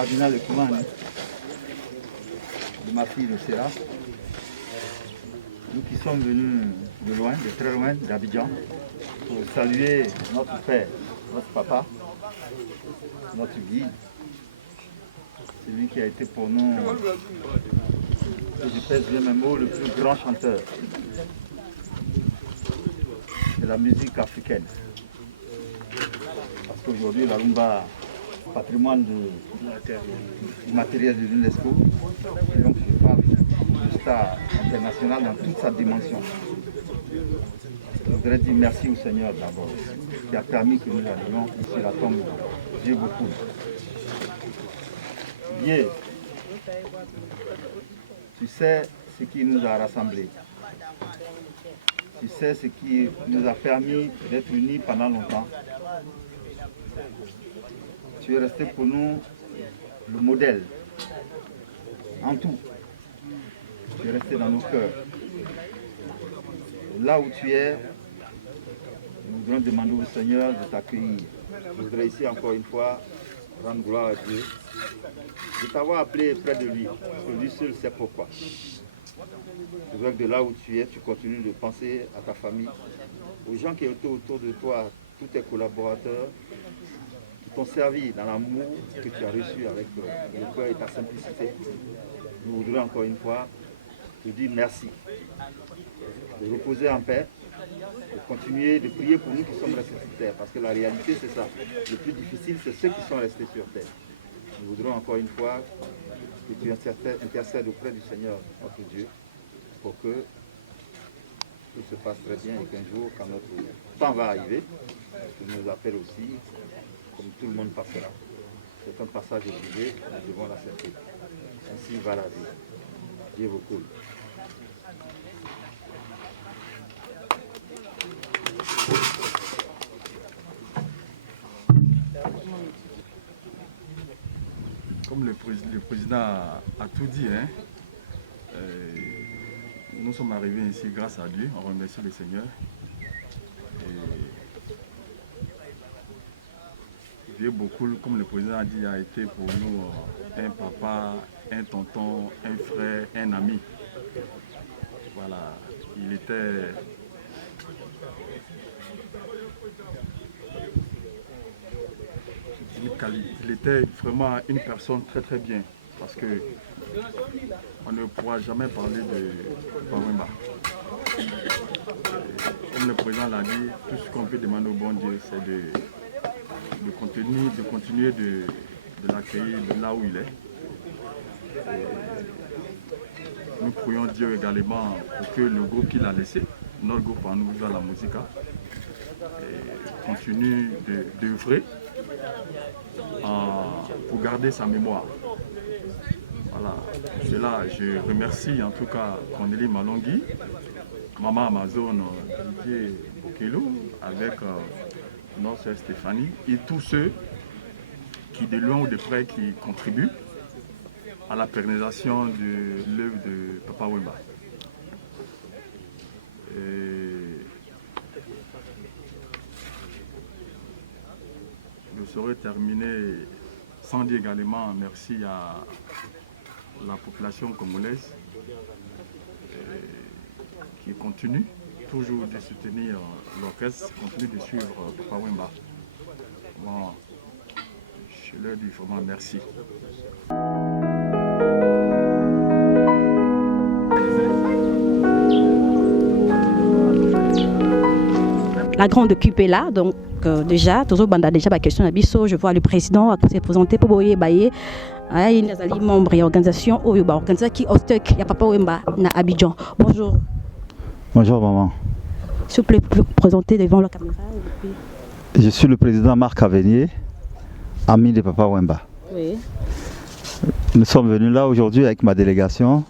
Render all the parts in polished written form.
cardinal Koumani, de ma fille Lucera. Nous qui sommes venus de loin, de très loin, d'Abidjan, pour saluer notre père, notre papa, notre guide, celui qui a été pour nous, je pèse bien mes mots, le plus grand chanteur de la musique africaine. Parce qu'aujourd'hui, la rumba, patrimoine immatériel de l'UNESCO, donc je parle de star international dans toute sa dimension. Je voudrais dire merci au Seigneur d'abord, qui a permis que nous arrivions ici à la tombe de Dieu beaucoup. Dieu, tu sais ce qui nous a rassemblés. Tu sais ce qui nous a permis d'être unis pendant longtemps. Tu es resté pour nous le modèle en tout. Tu es resté dans nos cœurs. Là où tu es, nous voudrons demander au Seigneur de t'accueillir. Je voudrais ici encore une fois rendre gloire à Dieu de t'avoir appelé près de lui, parce que lui seul sait pourquoi. Je voudrais que de là où tu es, tu continues de penser à ta famille, aux gens qui étaient autour de toi, tous tes collaborateurs, qui t'ont servi dans l'amour que tu as reçu avec le cœur et ta simplicité. Nous voudrions encore une fois te dire merci, de reposer en paix, de continuer de prier pour nous qui sommes restés sur terre, parce que la réalité c'est ça. Le plus difficile, c'est ceux qui sont restés sur terre. Nous voudrons encore une fois que tu intercèdes auprès du Seigneur, notre Dieu, pour que tout se passe très bien et qu'un jour, quand notre temps va arriver, tu nous appelles aussi, comme tout le monde passera. C'est un passage obligé, nous devons l'accepter. Ainsi va la vie. Dieu vous coule. Comme le président a tout dit, hein, nous sommes arrivés ici grâce à Dieu, on remercie le Seigneur. Et Dieu beaucoup, comme le président a dit, a été pour nous un papa, un tonton, un frère, un ami. Voilà, il était vraiment une personne très très bien, parce que on ne pourra jamais parler de Papa Wemba. Comme le président l'a dit, tout ce qu'on peut demander au bon Dieu, c'est de continuer de l'accueillir de là où il est. Et nous prions Dieu également pour que le groupe qu'il a laissé, notre groupe en nous, la Musica, continue d'œuvrer pour garder sa mémoire. Voilà, cela, je remercie en tout cas Cornélie Malongui, Maman Amazon, Didier Bokelo, avec notre sœur Stéphanie et tous ceux qui de loin ou de près qui contribuent à la pérennisation de l'œuvre de Papa Wemba. Je saurais terminer sans dire également merci à la population congolaise qui continue toujours de soutenir l'orchestre, continue de suivre Papa Wemba. Bon, je leur dis vraiment merci. La grande cube est là, donc déjà, toujours banda déjà la question d'Abisso, je vois le président qui s'est présenté pour Boye Baye. Il y a des membres et organisations qui hostent il y a Papa Wemba na Abidjan. Bonjour. Bonjour maman. S'il vous plaît, vous présenter devant la caméra. Je suis le président Marc Avenier, ami de Papa Wemba. Oui. Nous sommes venus là aujourd'hui avec ma délégation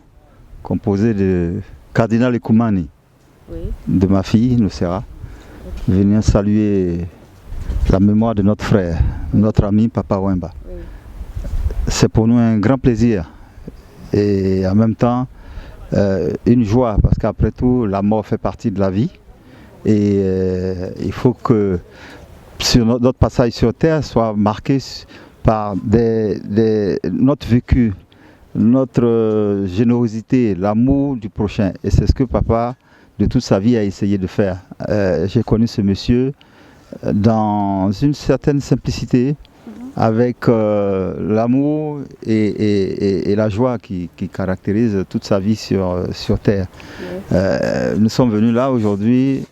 composée de Cardinal Koumani, oui, de ma fille Lucera, venir saluer la mémoire de notre frère, notre ami Papa Wemba. Oui. C'est pour nous un grand plaisir et en même temps une joie, parce qu'après tout la mort fait partie de la vie et il faut que sur notre passage sur terre soit marqué par notre vécu, notre générosité, l'amour du prochain. Et c'est ce que papa, de toute sa vie, a essayé de faire. J'ai connu ce monsieur dans une certaine simplicité, avec l'amour et la joie qui caractérise toute sa vie sur Terre. Nous sommes venus là aujourd'hui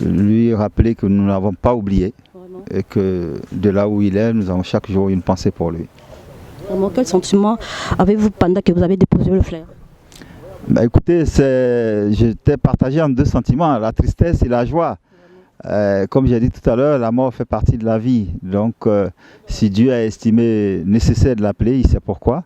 lui rappeler que nous n'avons pas oublié et que de là où il est, nous avons chaque jour une pensée pour lui. Vraiment, quel sentiment avez-vous pendant que vous avez déposé le flair? Écoutez, j'étais partagé en deux sentiments, la tristesse et la joie. Comme j'ai dit tout à l'heure, la mort fait partie de la vie. Donc, si Dieu a estimé nécessaire de l'appeler, il sait pourquoi.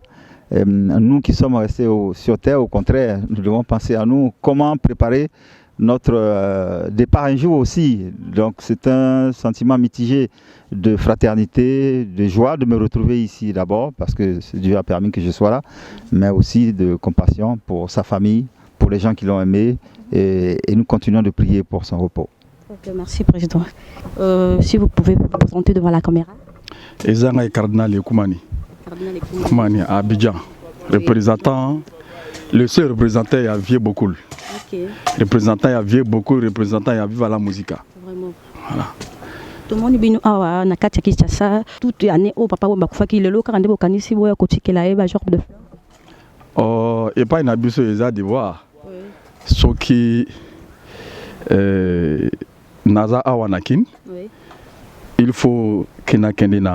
Nous qui sommes restés sur Terre, au contraire, nous devons penser à nous, comment préparer notre départ un jour aussi. Donc, c'est un sentiment mitigé de fraternité, de joie de me retrouver ici d'abord, parce que Dieu a permis que je sois là, mais aussi de compassion pour sa famille, pour les gens qui l'ont aimé, et nous continuons de prier pour son repos. Okay, merci, Président. Si vous pouvez vous présenter devant la caméra. Ezanga et Cardinal Koumani. Koumani à Abidjan. Représentant, le seul représentant à Vieux-Bokoul. Okay. Représentant à Vieux-Bokoul, représentant à Viva la Musica. Vraiment. Voilà. Tout le monde est à Nakati Kinshasa. Toute l'année, au papa Wembakufa qui est le quand on a si vous avez coaché la Eva genre de. Oh, et pas une abus de voir. Ce qui Naza Awanakin, il faut qu'il y ait une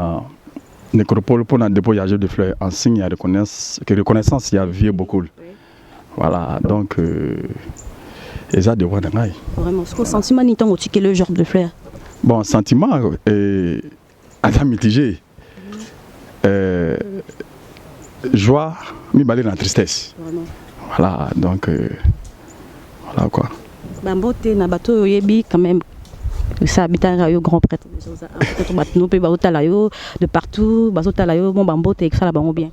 nécropole pour un dépôtage de fleurs en signe de reconnaissance, il y a vieux beaucoup. Voilà, donc, ils ont des voix d'angaï. Vraiment, ce sentiment n'est pas le genre de fleurs. Bon, sentiment est mitigé. Joie, mais balai dans la tristesse. Vraiment. Voilà, donc, voilà quoi. Bambote na bateau yebi quand même ça habitant rayo grand prêtre de partout bazota layo bon bambote et ça là bango bien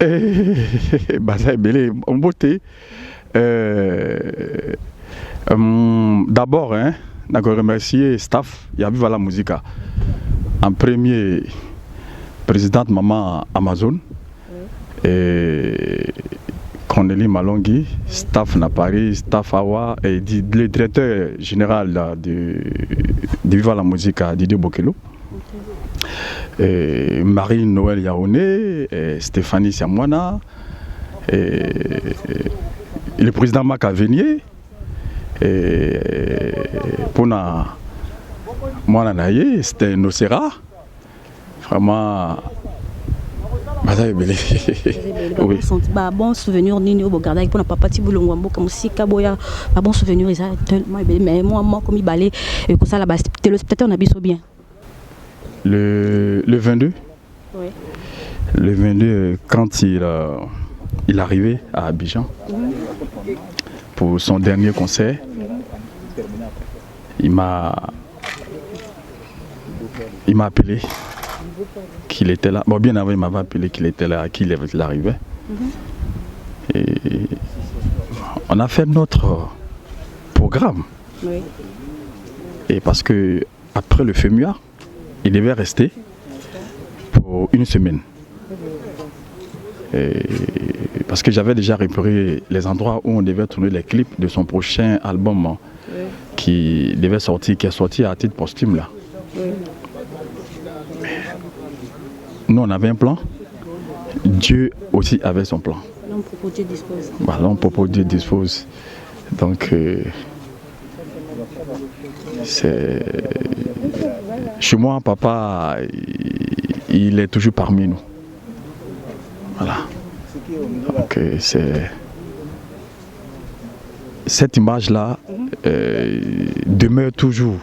ça belé bambote d'abord hein je remercier staff il y a Viva la Musica en premier présidente maman Amazon et Cornélie Malongui, staff na Paris, staff Awa et le directeur général de Viva la Musica, Didier Bokelo. Okay. Marie-Noël Yaoné, Stéphanie Siamwana, le président Mac Avenier, pour moi, c'était Nocera. Vraiment. Oui. Bon souvenir Nini Obogarda pour papa Tibulongwambo comme si Kaboya bon souvenir tellement mais moi comme il balait et que ça là-bas téléspectateur on a bien. Le 22. Oui. Le 22 quand il arrivait à Abidjan pour son dernier concert. Il m'a appelé qu'il était là. Bon, bien avant, il m'avait appelé qu'il était là, qu'il arrivait. Et on a fait notre programme. Oui. Et parce que après le FEMUA, il devait rester pour une semaine. Et parce que j'avais déjà repéré les endroits où on devait tourner les clips de son prochain album qui devait sortir, qui est sorti à titre posthume là. Oui. Nous, on avait un plan. Dieu aussi avait son plan. L'homme propose, Dieu dispose. Bah, l'homme propose, Dieu dispose. Donc, c'est... Chez moi, papa, il est toujours parmi nous. Voilà. Donc, c'est... Cette image-là demeure toujours.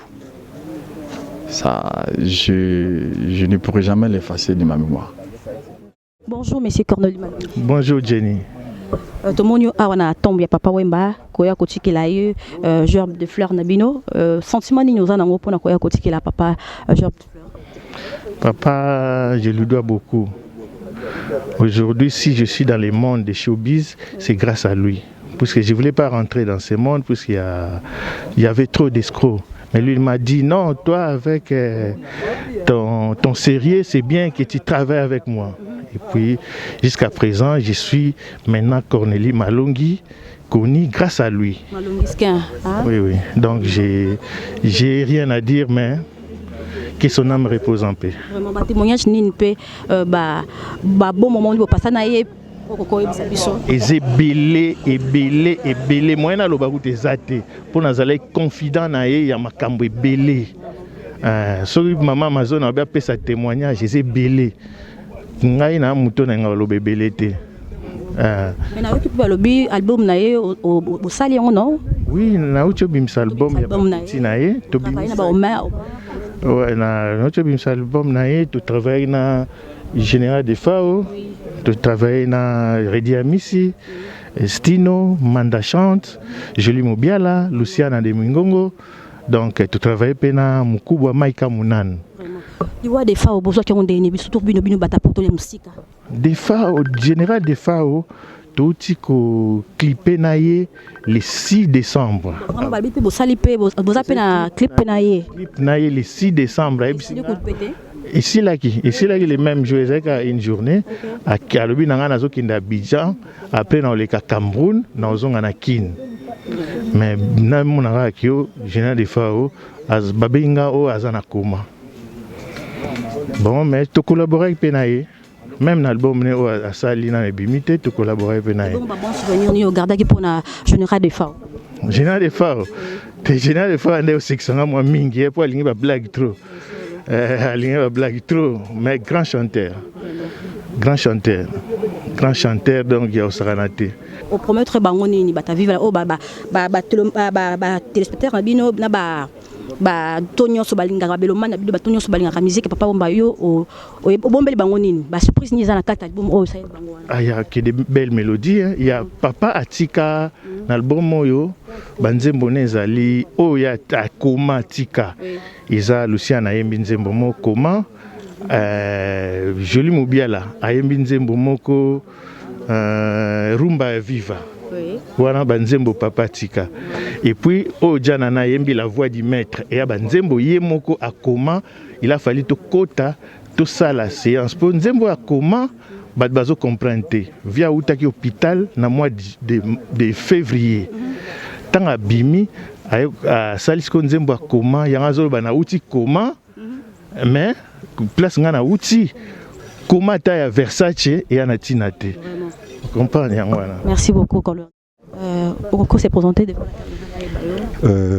Ça, je ne pourrai jamais l'effacer de ma mémoire. Bonjour, monsieur Cornélie. Bonjour, Jenny. Tout le monde a tombé papa Wemba, koya kotiki la eu gerbe de fleurs nabino. Sentiment ni nous en avons pour koya kotiki la papa gerbe de fleurs. Papa, je lui dois beaucoup. Aujourd'hui, si je suis dans le monde des showbiz, c'est grâce à lui. Parce que je ne voulais pas rentrer dans ce monde, parce qu'il y avait trop d'escrocs. Mais lui, il m'a dit, non, toi, avec ton sérieux, c'est bien que tu travailles avec moi. Et puis, jusqu'à présent, je suis maintenant Cornélie Malongi, connu grâce à lui. Malongisquin, hein? Oui, oui. Donc, j'ai rien à dire, mais que son âme repose en paix. Vraiment, bah, témoignage ni peut bon moment où passer na ye eze belé ebele moyen aloba kuti eza te mpo nazalaki confident na ye ya makambo ebele soki mama Amazon abi apesa témoignage eza ebele ngai na moto na ngai aloba ebele te. Mais na oki balobi album na ye osali yango non? Oui, nauti obimisa album ya petit na ye tobimisa ba Omer. Ouais, nauti obimisa album na ye to travaille na Général de Fao. Tu travailles dans Redi Amissi, Stino, Manda Chante, Jolie Mobiala, Luciana de Mingongo. Donc tu travailles dans Mukubwa Maika Munan. Tu vois des Fao, besoin qui ont des niveaux, surtout bino bata pour les musiques. Des Fao, Général de Fao, tout ce que clipé naie le 6 décembre. Vraiment babi pe bosali pe bozape na clip naie. Clip naie le 6 décembre. Ici là les mêmes jours une journée à Kalobi nanga nazo kinda Abidjan après na oleka Cameroun na ozonga na Kin mais na monaka kio Général de Fao az babinga o azana koma bon mais tu collaborer avec Penaye même dans l'album ne o asali na bimité tu collaborer avec Penaye bon souvenir ni regarder qui pour na Général de Fao Général de Fao te Général de Fao ndé o seksanga moi mingi pour alingi ba blague trop blague trop, mais grand chanteur, donc il y a Osaranate. Au promettre bangoni ni bata vivre oh téléspectateur abino na ba tonyo so balinga belomana bido ba tonyo so balinga musique papa bomba yo o bombeli bangoni ba surprise ni za na kata album oh ça bango ah il y a que de belles mélodies il y a papa atika na album oyo banzembo nezali o ya akoma atika iza Luciana yembi nzembo moko koma Jolie Mobiala ayembi nzembo moko rumba viva. Voilà banzembo papa tika et puis Ojana na yembi la voix du maître et banzembo yemoko akoma il a fallu to kota to ça la séance pour nzembo akoma bazo comprendre via utaki hôpital na mois de février tanga bimi a salisko nzembo akoma yanga zo bana uti koma mais place ngana uti koma ta ya Versace et anatina te. Merci beaucoup. Pourquoi s'est présenté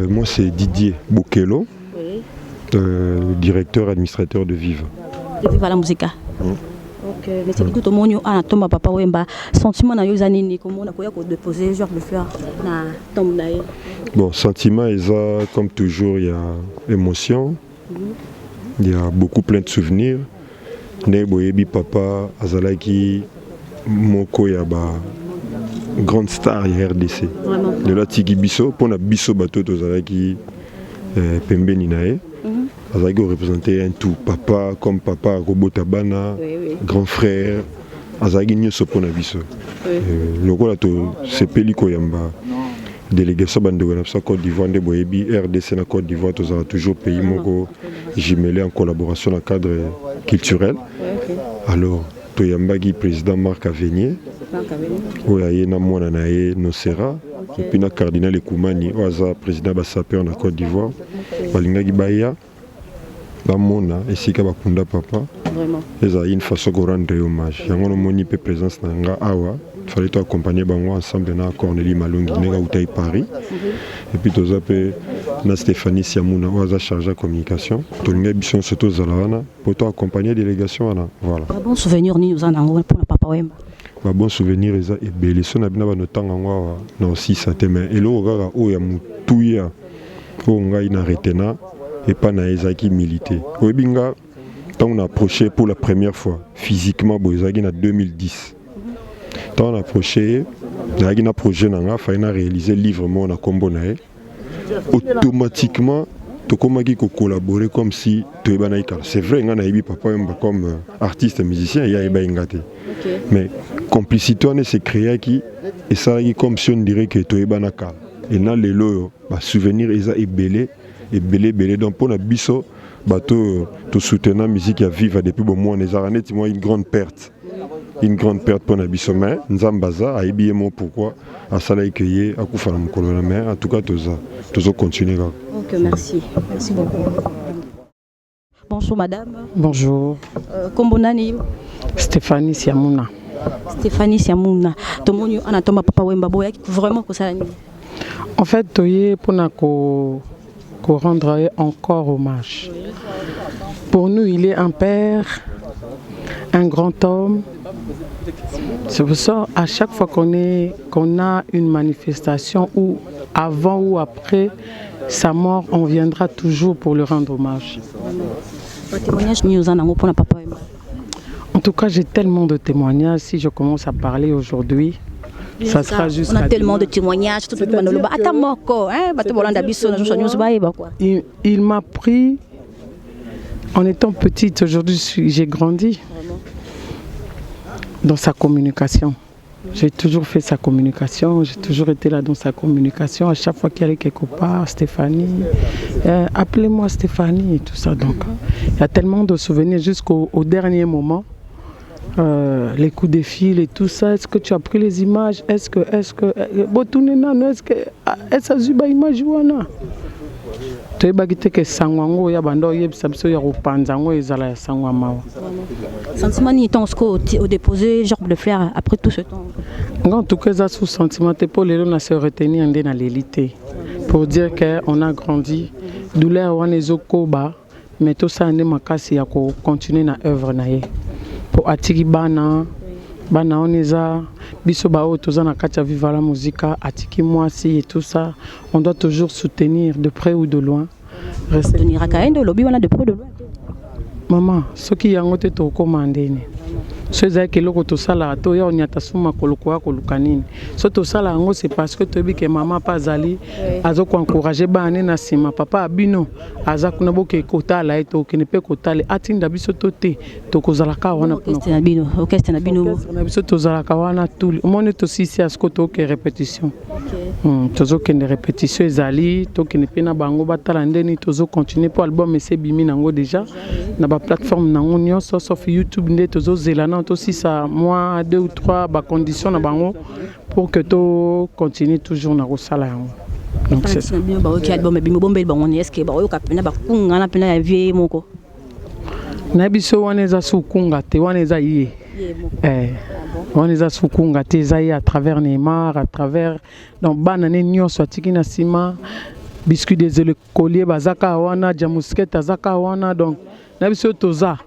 moi c'est Didier Bokelo, directeur administrateur de Vive. De Vive à la musique. Ok, mais c'est tout le monde a tomba papa wemba sentiment na yozani ni comment on a koya ko déposer genre de fleurs na tombe na. Bon, sentiment comme toujours il y a émotion. Il y a beaucoup plein de souvenirs. Ne boyebi papa azalaki moko ya ba grande star ya RDC. De la tiki biso pona biso bato tozalaki pembeni nae. Azalaki représenter un tout papa comme papa Robotabana, grand frère. Azalaki nyoso pona biso. Lokola to sepeli koyamba délégation bandeko na Côte d'Ivoire de boyebi RDC na Côte d'Ivoire tozala toujours pays moko jumelé en collaboration dans le cadre culturel. Alors toyambaki président Marc Avenier oyaye na mwana na ye Nocera et puis na cardinal Ekoumani oaza président basaper na Côte d'Ivoire balingaki baya bamona esika bakunda papa eza une façon de rendre hommage yango nomoni pe présence na nga awa fallait to accompagner bango ensemble na Cornélie Malongi nega utai Paris et puis toza pe na Stéphanie Siamouna oaza chargé de communication tolinga biso surtout zalawana pour to accompagner délégation wana voilà. Bon souvenir ni nous en avons pour papa wemba. Ba bon souvenir eza ebele so na bina ba notanga ngwa na aussi ça teme elo kaka o ya mutuya o ngai na retena et pas na ezaki milité oyebinga tant on a approché pour la première fois physiquement boezaki na 2010 tant on a approché zaki na projet nanga fa ina réaliser livre mo na kombo na e automatiquement to komaki ko collaborer comme si to ebana ikala c'est vrai nga na yebi papa mba comme artiste musicien ya eba ingate mais complicité on s'est créé qui et ça comme si on dirait que to ebana kala et na lelo ba souvenir eza ebele donc pour na biso bateau tout soutenant musique à vivre depuis bon mois les années moi une grande perte pour Nabiso mais Nzambaza a ébiémo pourquoi à Salaï Keye à Koufana Mkolona mais en tout cas tous continuer là. Ok, merci beaucoup. Bonjour madame. Bonjour. Kombonani Stéphanie Siamouna. Stéphanie Siamouna. Tomonyo anatoma papa Wemba boya vraiment ko sala ni. En fait, toye pour rendre encore hommage. Pour nous, il est un père, un grand homme. C'est pour ça, à chaque fois qu'on a une manifestation ou avant ou après sa mort, on viendra toujours pour le rendre hommage. En tout cas, j'ai tellement de témoignages. Si je commence à parler aujourd'hui, ça sera juste. On a tellement de témoignages. Il m'a pris en étant petite. Aujourd'hui, j'ai grandi dans sa communication. J'ai toujours fait sa communication. J'ai toujours été là dans sa communication. À chaque fois qu'il allait quelque part, Stéphanie, appelez-moi Stéphanie et tout ça. Donc, il y a tellement de souvenirs jusqu'au dernier moment. Les coups de fil et tout ça, est-ce que tu as pris les images? Est-ce que image sentiment ni temps au déposer genre de fleurs après tout ce temps. En tout cas, ça sous sentiment pour les gens se retenir dans l'élité pour dire qu'on a grandi douleur on les okoba mais tout ça ne makasi ya ko continuer na œuvre naie pour attirer bana on est à biso ba otoza na katia viva la musique atiki moi si et tout ça on doit toujours soutenir de près ou de loin soutenir akaendo lobi wana de près ou de loin maman ce qui yango te to commandé ce que loko to sala to ya onyata suma koloko kolukanini so to sala ngo c'est parce que to bi que maman pas ali azo ko encourager bana na sima papa abino aza kuna boke kotala eto kene pe kotale atinda biso to te to kozala ka wana orchestre na bino na biso to zala ka wana tout mone to sisi asko to ke répétition tozo kende répétition ezali to kene pe na bango batala ndeni tozo continuer pour album ese bimi nango déjà na ba plateforme nango nyonso sauf YouTube nde tozo zelana aussi ça moi 2 ou 3 conditions na bango pour que to continue toujours na rosala yango. Donc c'est ça. Album bimi bombe bango est-ce que ba yo kapena ba kunga na pena ya vie moko. Na biso wana za sukunga te wana za yé. On za sukunga te za à travers Neymar à travers donc banane nyonso atiki na sima biscuit des collier bazaka wana jamusket azaka wana donc na biso toza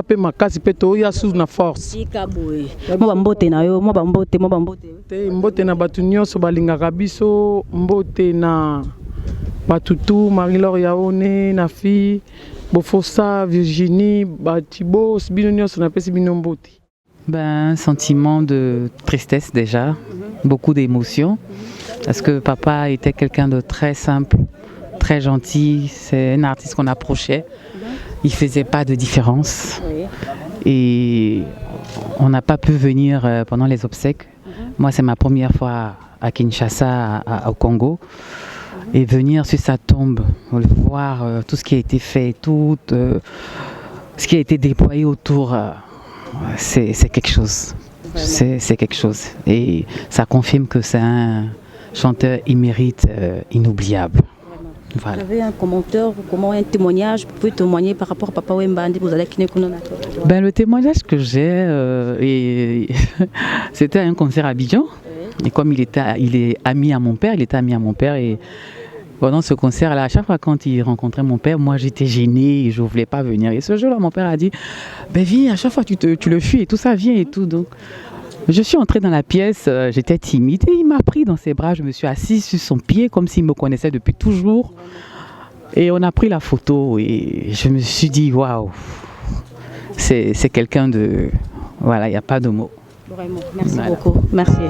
pe makasi pe to ya sous na force mo bambote na yo mo bambote te mbote na batu nyonso balingaka biso mbote na batutu Marie-Laure Yaone na fille Bofosa Virginie Batibo bino nyonso na pesi bino mbote. Un sentiment de tristesse déjà, beaucoup d'émotions parce que papa était quelqu'un de très simple, très gentil, c'est un artiste qu'on approchait. Il ne faisait pas de différence et on n'a pas pu venir pendant les obsèques. Moi, c'est ma première fois à Kinshasa, au Congo, et venir sur sa tombe, voir tout ce qui a été fait, tout ce qui a été déployé autour, c'est quelque chose. C'est quelque chose. Et ça confirme que c'est un chanteur émérite inoubliable. Voilà. Vous avez un commentaire, comment un témoignage, vous pouvez témoigner par rapport à Papa Wemba, vous allez le témoignage que j'ai, c'était un concert à Abidjan. Et comme il est ami à mon père, et pendant ce concert-là, à chaque fois quand il rencontrait mon père, moi j'étais gênée et je ne voulais pas venir. Et ce jour-là, mon père a dit, viens, à chaque fois tu le fuis et tout ça, viens et tout. Donc, je suis entrée dans la pièce, j'étais timide et il m'a pris dans ses bras, je me suis assise sur son pied comme s'il me connaissait depuis toujours. Et on a pris la photo et je me suis dit, waouh, c'est quelqu'un de... Voilà, il n'y a pas de mots. Vraiment, merci beaucoup. Merci.